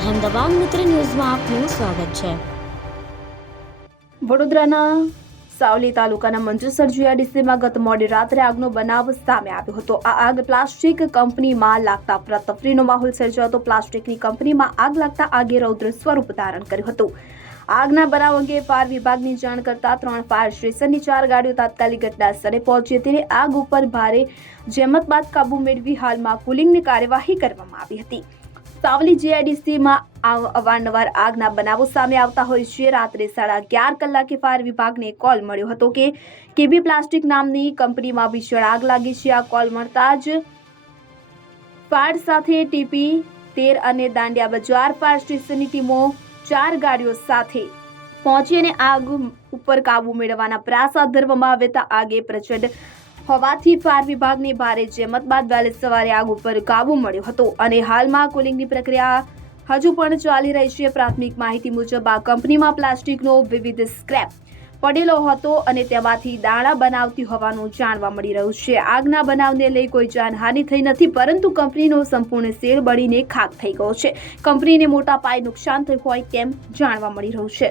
અહેમદાબાદ મિત્ર ન્યૂઝમાં આપનું સ્વાગત છે. વડોદરાના સાવલી તાલુકાના મંજુસર જીઆઈડીસીમાં ગત મોડી રાત્રે આગનો બનાવ સામે આવ્યો હતો. આ આગ પ્લાસ્ટિક કંપનીમાં લાગતા અફરાતફરીનો માહોલ સર્જાયો હતો. પ્લાસ્ટિકની કંપનીમાં આગ લાગતા આગે રૌદ્ર સ્વરૂપ ધારણ કર્યું હતું. આગના બનાવ અંગે ફાયર વિભાગની જાણ કરતા ત્રણ ફાયર સ્ટેશનની ચાર ગાડીઓ તાત્કાલિક ઘટના સ્થળે પહોંચી હતી આગ ઉપર ભારે જેમત બાદ કાબુ મેળવી હાલમાં કુલિંગની કાર્યવાહી કરવામાં આવી હતી. સાવલી જીઆઈડીસીમાં અવારનવાર આગના બનાવો સામે આવતા હોય છે. રાત્રે સાડા અગિયાર કલાકે ફાયર વિભાગને કોલ મળ્યો હતો કે કેબી પ્લાસ્ટિક નામની કંપનીમાં ભીષણ આગ લાગી છે. આ કોલ મળતા જ ફાયર સાથે ટીપી, તેર અને દાંડિયા બજાર ફાયર સ્ટેશનની ટીમો ચાર ગાડીઓ સાથે પહોંચી અને આગ ઉપર કાબુ મેળવવાના પ્રયાસ હાથ ધરવામાં આવ્યા હતા આગે પ્રચંડ હોવાથી ફાયર વિભાગની ભારે જેમત બાદ વહેલી સવારે આગ ઉપર કાબુ મળ્યો હતો અને હાલમાં કુલિંગની પ્રક્રિયા હજુ પણ ચાલી રહી છે. પ્રાથમિક માહિતી મુજબ આ કંપનીમાં પ્લાસ્ટિકનો વિવિધ સ્ક્રેપ પડેલો હતો અને તેમાંથી દાણા બનાવતી હોવાનું જાણવા મળી રહ્યું છે. આગના બનાવને લઈ કોઈ જાનહાનિ થઈ નથી, પરંતુ કંપનીનો સંપૂર્ણ શેર બળીને ખાક થઈ ગયો છે. કંપનીને મોટા પાયે નુકસાન થયું હોય તેમ જાણવા મળી રહ્યું છે.